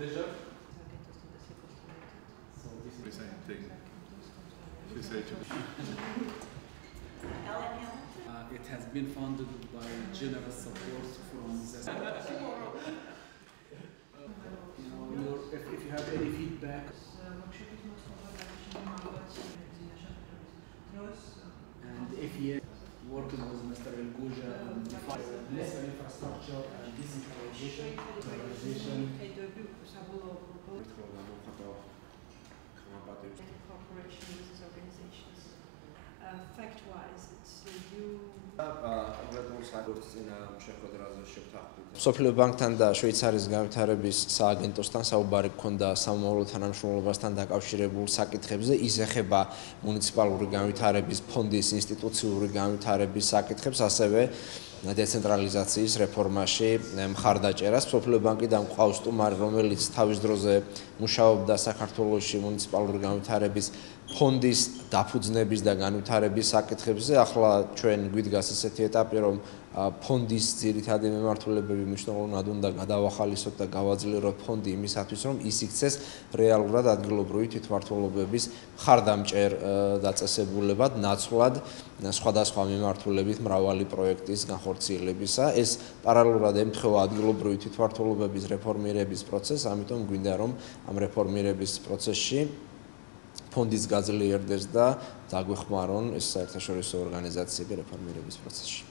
pleasure. It has been funded by generous support from the if you have any feedback and if you working with Mr. El-Gouja on necessary infrastructure and decentralization. Cooperation with these organizations. Fact-wise, it's you. სოფლიო ბანკთან და შვეიცარიის განვითარების სააგენტოსთან საუბარი გქონდა სამომავლო თანამშრომლობასთან დაკავშირებულ საკითხებზე. ის ეხება მუნიციპალური განვითარების ფონდის ინსტიტუციური განვითარების საკითხებს, ასევე დეცენტრალიზაციის რეფორმაში მხარდაჭერას. სოფლიო ბანკიდან გვყავს სტუმარი, რომელიც თავის დროზე მუშაობდა საქართველოში მუნიციპალური განვითარების ფონდის დაფუძნების და განვითარების საკითხებზე. ახლა ჩვენ გვიდგას ესეთი ეტაპი, რომ ფონდის ძირითადი მემართულებები მნიშვნელოვნად უნდა გადავახალისოთ და გავაძლიეროთ ფონდი იმისათვის, რომ ის იქცეს რეალურად ადგილობრივი თვითმმართველობების მხარდამჭერ დაწესებულებად, ნაცვლად სხვადასხვა მიმართულებით მრავალი პროექტის განხორციელებისა. ეს პარალელურად ემთხვევა ადგილობრივი თვითმმართველობების რეფორმირების პროცესს, ამიტომ გვინდა რომ ამ რეფორმირების პროცესში ფონდის გაძლიერდეს და დაგვეხმარონ ეს საერთაშორისო ორგანიზაციები რეფორმირების პროცესში.